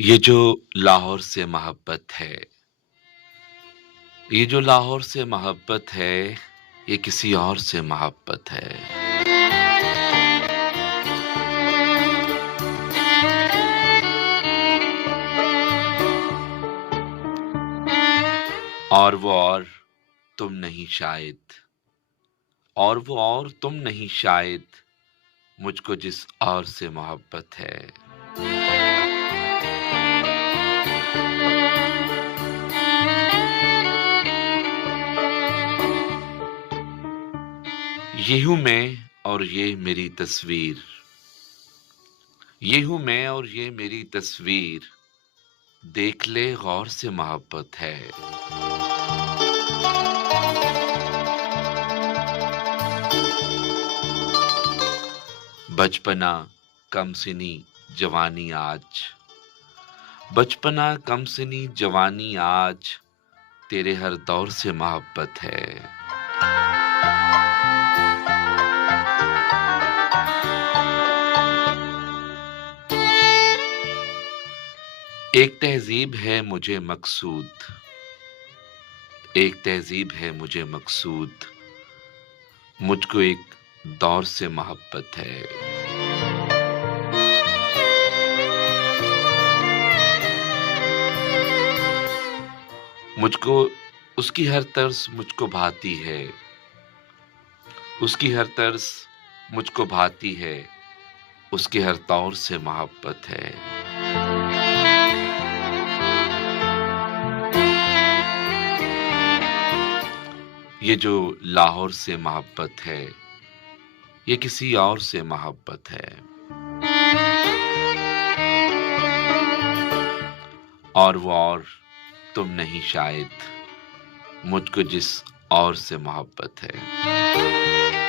ये जो लाहौर से मोहब्बत है, ये जो लाहौर से मोहब्बत है, ये किसी और से मोहब्बत है। और वो और तुम नहीं शायद, और वो और तुम नहीं शायद, मुझको जिस और से मोहब्बत है। ये हूँ मैं और ये मेरी तस्वीर, ये हूँ मैं और ये मेरी तस्वीर, देख ले गौर से मोहब्बत है। बचपना कमसिनी जवानी आज, बचपना कमसिनी जवानी आज, तेरे हर दौर से मोहब्बत है। एक तहजीब है मुझे मकसूद, एक तहजीब है मुझे मकसूद, मुझको एक दौर से मोहब्बत है। मुझको उसकी हर तर्ज मुझको भाती है, उसकी हर तर्ज मुझको भाती है, उसके हर तौर से मोहब्बत है। ये जो लाहौर से मोहब्बत है, ये किसी और से मोहब्बत है। और वो और तुम नहीं शायद, मुझको जिस और से मोहब्बत है।